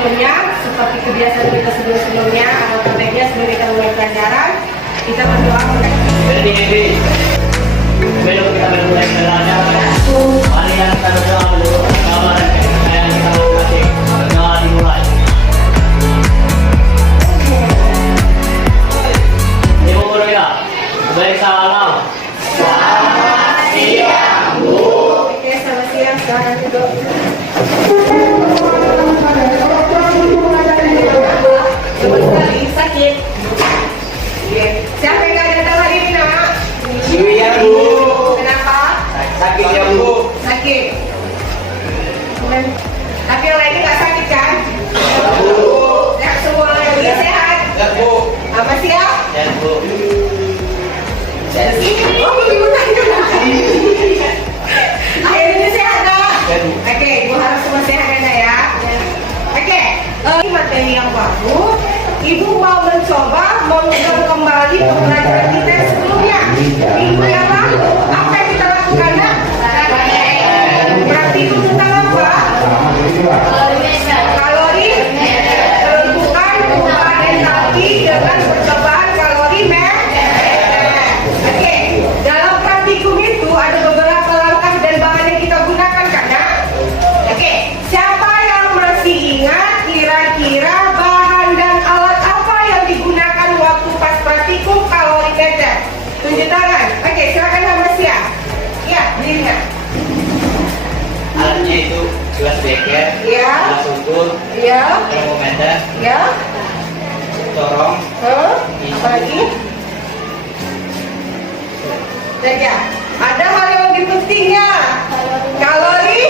teman-temannya, seperti kebiasaan kita sebelum-sebelumnya, alangkah baiknya sebelum kita mulai pelajaran, kita berdoa. Jadi ini sebelum kita mulai pelajaran, mari kita berdoa dulu. Kamar yang kita masing berdoa dimulai. Ibu guru ya, baik salam. Selamat siang, Bu. Oke, selamat siang. Sekarang duduk. Coba sekali sakit. Siapa yang nggak datang hari ini, nak? Iya, Bu. Kenapa? Sakit ya, Bu. Sakit. Tapi yang lainnya nggak sakit kan? Bu. Sehat semua, ini sehat. Ya, Bu. Apa siap? Ya, Bu. Oh, ibu tanya. Akhirnya sehat, nak? Oke, ibu harus semua sehat ya, nak, ya. Oke, ini materi yang baru. Ibu mau mencoba mengulang kembali pembelajaran kita yang sebelumnya. Minggu yang lalu, apa yang kita lakukan, nak? Berarti itu tentang apa? Kalori, penentukan perubahan enthalpi dengan percobaan kalori Oke, dalam praktikum itu ada beberapa langkah dan bahan yang kita gunakan kan, nak? Oke, siapa yang masih ingat kira-kira bahan dan alat apa yang digunakan waktu pas praktikum kalori meter? Tunjuk tangan. Oke, silakan nama siap. Ya, dirinya. Alatnya itu gelas beker, Ya. gelas ukur, Ya, termometer, ya. corong, Apa lagi? Ya. Ada hal yang lebih pentingnya. Kalori.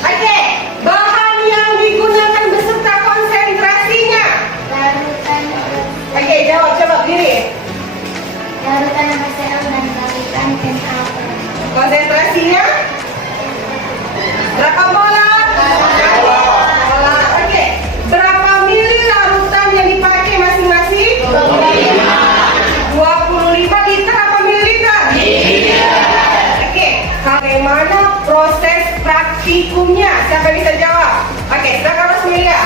Oke, bahan yang digunakan beserta konsentrasinya. Oke, jawab coba diri. Larutan HCl dan larutan NaOH. Konsentrasinya berapa molar? Molar. Oke, berapa mili larutan yang dipakai masing-masing? 25 liter apa mililiter? Oke, bagaimana proses praktikumnya? Siapa bisa jawab? Oke, silakan Rosmelia.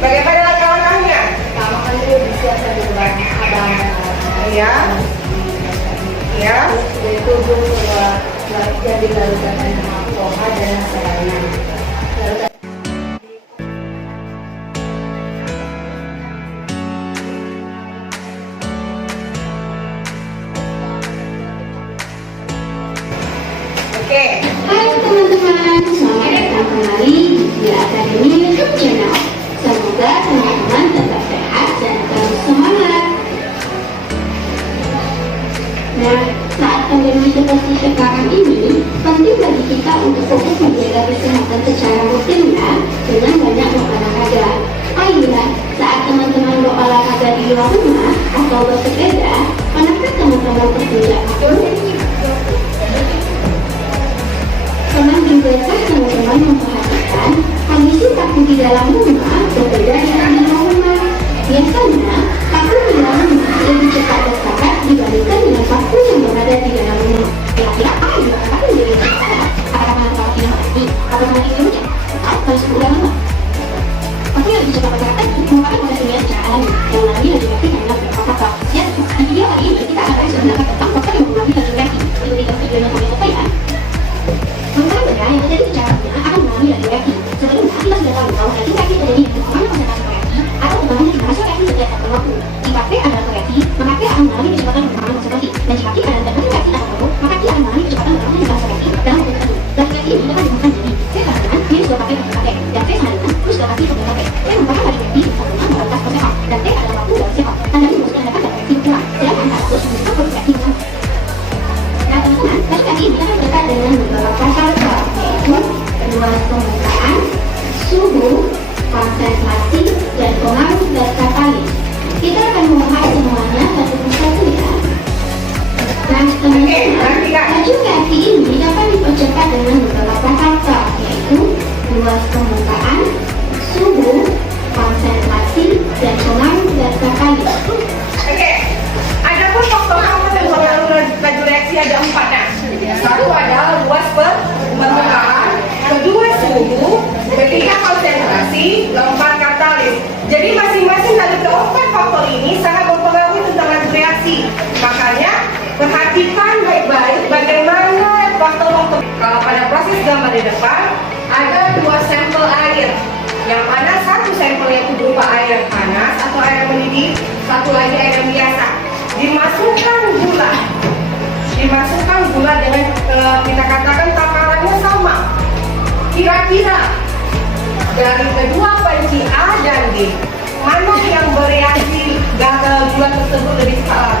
Bagaimana langkah-langkahnya? Pertama kali dia disiapkan di depan abang. Ya, ya. Dari itu gue coba jadi larutan NaOH dan HCl-nya. Larutan Oke. Hai teman-teman, selamat datang kembali di Akademi YouTube Channel. Semoga teman-teman tetap sehat dan terus semangat. Nah, saat pandemi seperti sekarang ini, penting bagi kita untuk fokus menjaga kesehatan secara rutin ya, dengan banyak berolahraga. Ayolah, saat teman-teman berolahraga di luar rumah atau bersepeda, manakah teman-teman bertindak aktif? Biasanya teman-teman memperhatikan kondisi paku di dalam rumah berbeda dengan di luar rumah. Biasanya, paku di dalam rumah lebih cepat bergerak dibandingkan dengan paku yang berada di dalam rumah. Kira-kira apa yang menyebabkan menjadi lebih cepat? Apakah kalau tidak mati, atau mati dulunya, atau kalau sudah lama? Paku yang lebih cepat bergerak tadi merupakan proses kimia secara alami yang melalui regenerasi karena beberapa faktor. Ya, di video kali ini kita akan belajar tentang faktor yang mempengaruhi regenerasi. Ikuti video yang sampai selesai ya. Sementara benda yang terjadi secaranya akan mengalami reaksi. Sebelumnya, kita sudah tahu bahwa reaksi terjadi dengan kekurangan konsentrasi reaksi atau kekurangan hasil reaksi setiap waktu. Jika P adalah reaksi, maka P akan mengalami kecepatan kekurangan konsentrasi. Dan jika Q adalah reaksi atau produk, maka Q akan mengalami kecepatan kekurangan konsentrasi dalam waktu tertentu. Reaksi ini dapat digunakan jadi P sama dengan minus 2 kali per P dan P sama dengan plus 2 kali per P. P merupakan reaksi satuan kualitas per sekon dan T adalah waktu dalam sekon. Tanda rumus yang dapat dari reaksi berkurang. Sedangkan tanda rumus untuk reaksi berkurang. reaksi. Makanya perhatikan baik-baik bagaimana waktu-waktu. Kalau pada proses gambar di depan ada 2 sampel air. Yang mana satu sampelnya itu berupa air yang panas atau air mendidih, satu lagi air yang biasa. Dimasukkan gula dengan kita katakan takarannya sama. Kira-kira dari kedua panci A dan B, mana yang bereaksi gula tersebut lebih cepat?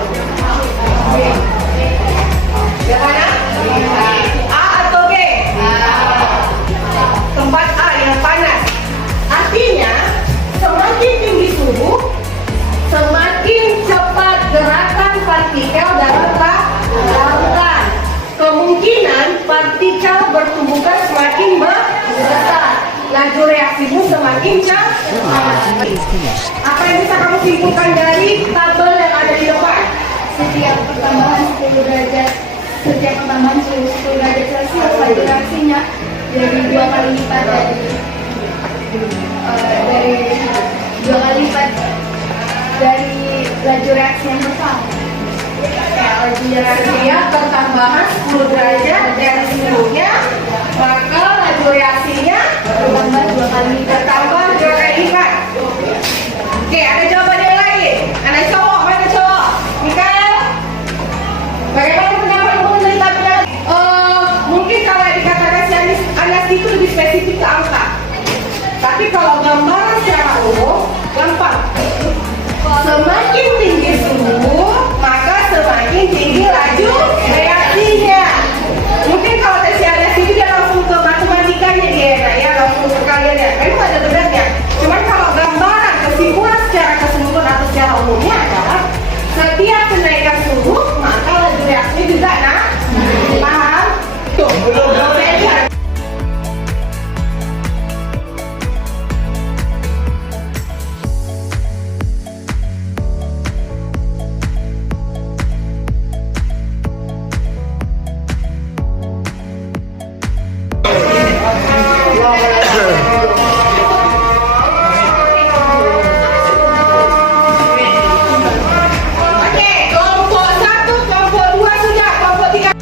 Yang mana? A atau B? Tempat A yang panas. Artinya, semakin tinggi suhu, semakin cepat gerakan partikel dalam lautan. Kemungkinan partikel bertumbukan semakin besar. Laju reaksimu semakin cepat. Apa yang bisa kamu simpulkan dari tabel yang ada di depan? Setiap pertambahan 10 derajat suhu 10 derajat Celcius, laju reaksinya jadi 2 kali lipat dari laju reaksi yang pertama. Laju reaksinya pertambahan 10 derajat dari suhunya, maka laju reaksinya Bertambah 2 kali lipat. bertambah 2 kali lipat. Oke, ada jawaban yang lain. Anak cowok, mana cowok? Mikael, bagaimana pendapatmu mengenai tabel? Mungkin kalau dikatakan si Anas itu lebih spesifik ke angka. Tapi kalau gambaran secara umum, gampang. Semakin tinggi suhu, maka semakin tinggi laju reaksinya. Mungkin kalau tes Anas itu dia langsung ke matematikanya dia, ya langsung ke kaliannya. Memang ada benarnya. Cuman kalau gambaran kesimpulan secara keseluruhan atau secara umumnya adalah setiap kenaikan suhu, maka laju reaksinya juga paham? Tuh, saya lihat. Oke, kelompok 1, kelompok 2 sudah, kelompok 3.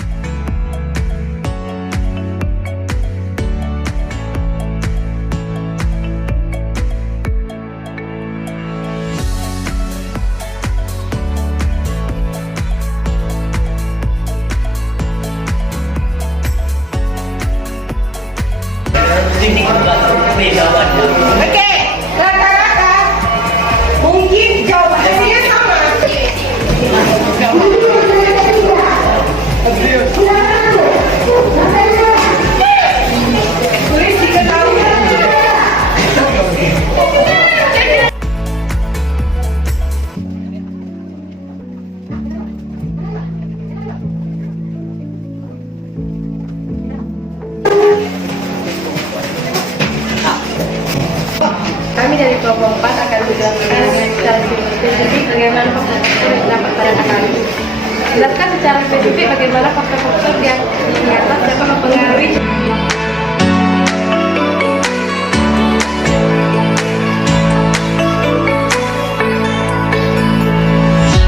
Ini jawabannya. Oke, rata-rata mungkin jawabannya sama. Tulis diketahui. Kami dari kelompok 4 akan menjelaskan secara spesifik bagaimana faktor-faktor yang terdapat pada kami. Jelaskan secara spesifik bagaimana faktor-faktor yang di atas dapat mempengaruhi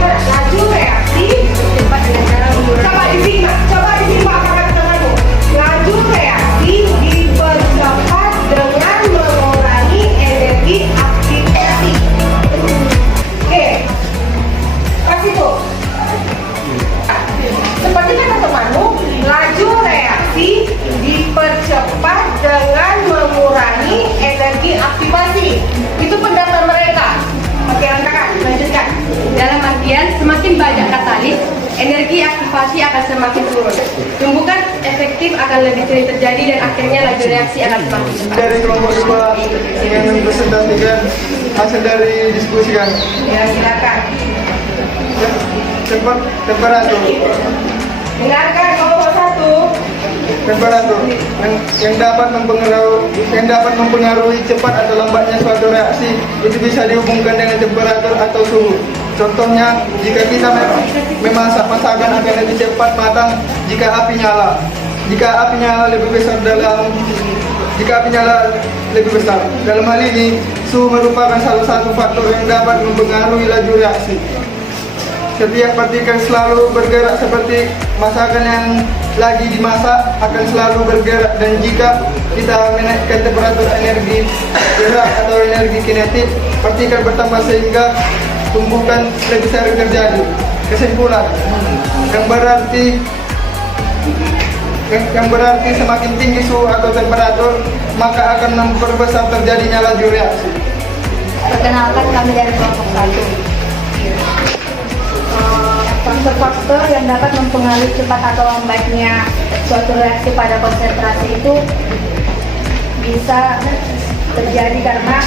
Laju reaksi cepat dengan cara mengurangi. coba disimak kata-katamu. Laju reaksi dipercepat dengan mengurangi energi aktivasi. Oke, kasih tuh. Seperti kata temanmu, laju reaksi dipercepat dengan mengurangi energi aktivasi. Itu pendapat mereka. Oke, lanjutkan. Dalam artian, semakin banyak katalis, energi aktivasi akan semakin turun. Tumbukan efektif akan lebih sering terjadi dan akhirnya laju reaksi akan semakin cepat. Dari kelompok 2 ingin mempresentasikan hasil dari diskusi kan. Ya, silakan. Temperatur Dengarkan kelompok 1. temperatur yang dapat mempengaruhi cepat atau lambatnya suatu reaksi itu bisa dihubungkan dengan temperatur atau suhu. Contohnya, jika kita memasak, masakan akan lebih cepat matang jika api nyala. Jika api nyala lebih besar. Dalam hal ini, suhu merupakan salah satu faktor yang dapat mempengaruhi laju reaksi. setiap partikel selalu bergerak seperti masakan yang lagi dimasak akan selalu bergerak, dan jika kita menaikkan temperatur energi gerak atau energi kinetik, partikel bertambah sehingga tumbukan lebih sering terjadi. Kesimpulan, yang berarti semakin tinggi suhu atau temperatur maka akan memperbesar terjadinya laju reaksi. Perkenalkan, kami dari kelompok 1. Faktor-faktor yang dapat mempengaruhi cepat atau lambatnya suatu reaksi pada konsentrasi itu bisa terjadi karena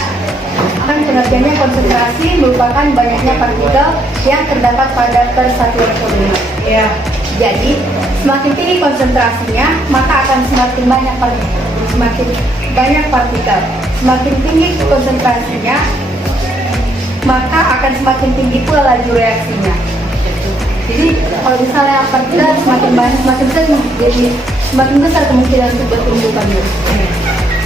pengertiannya konsentrasi merupakan banyaknya partikel yang terdapat pada persatuan volume. Ya. Jadi, semakin tinggi konsentrasinya, maka akan semakin banyak partikel. Semakin tinggi konsentrasinya, maka akan semakin tinggi pula laju reaksinya. Jadi, kalau misalnya partikel semakin banyak, semakin besar, jadi semakin besar kemungkinan untuk bertumbuh.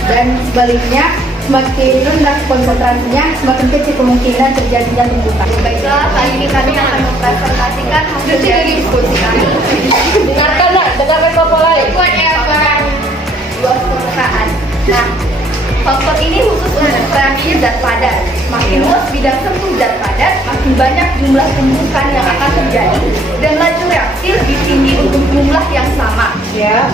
Dan sebaliknya, semakin rendah konsentrasinya, semakin kecil kemungkinan terjadinya tumbukan. Baiklah, kali ini kami akan mempresentasikan hasil dari diskusi kami. Dengarkan kelompok lain. Luas permukaan. Nah, faktor ini khusus untuk reaksi zat padat. Makin luas bidang sentuh zat padat, makin banyak jumlah tumbukan yang akan terjadi, dan laju reaksi lebih tinggi untuk jumlah yang sama. Ya.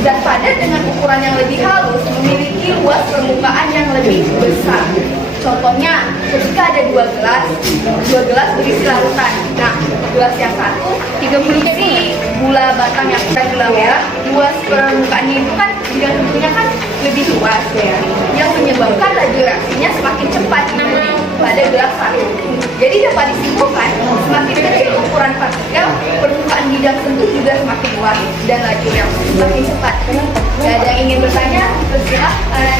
Zat padat dengan ukuran yang lebih halus memiliki luas permukaan yang lebih besar. Contohnya, ketika ada dua gelas berisi larutan. Nah, gelas yang satu berisi gula batang yang kita gula merah. Luas permukaannya itu kan bidang tentunya kan lebih luas ya, yang menyebabkan laju reaksinya semakin cepat pada gelas satu. Jadi dapat disimpulkan, semakin kecil ukuran partikel, permukaan bidang sentuh juga semakin luas dan laju reaksi semakin cepat. Ada yang ingin bertanya? Bersilakan.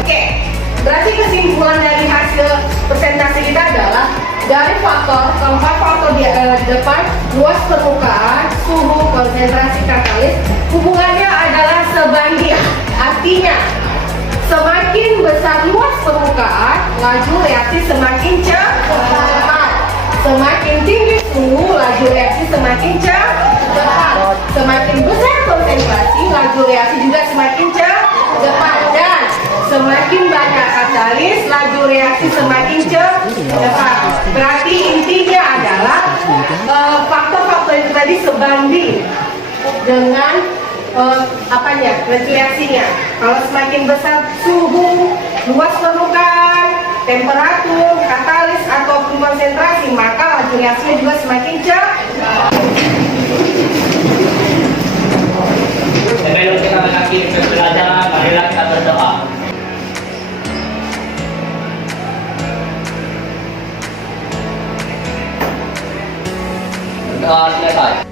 Oke. Berarti kesimpulan dari hasil presentasi kita adalah dari keempat faktor di depan, luas permukaan, suhu, konsentrasi katalis, hubungannya adalah sebanding. Artinya, semakin besar luas permukaan, laju reaksi semakin cepat. Semakin tinggi suhu, laju reaksi semakin cepat. Semakin besar konsentrasi, laju reaksi juga semakin cepat. Dan semakin banyak katalis, laju reaksi semakin cepat. Berarti intinya adalah faktor-faktor itu tadi sebanding dengan laju reaksinya. Kalau semakin besar suhu, luas permukaan, temperatur, katalis ataupun konsentrasi, maka laju reaksinya juga semakin cepat. Sebelum kita mengakhiri pembelajaran, marilah kita berdoa. Berdoa selesai.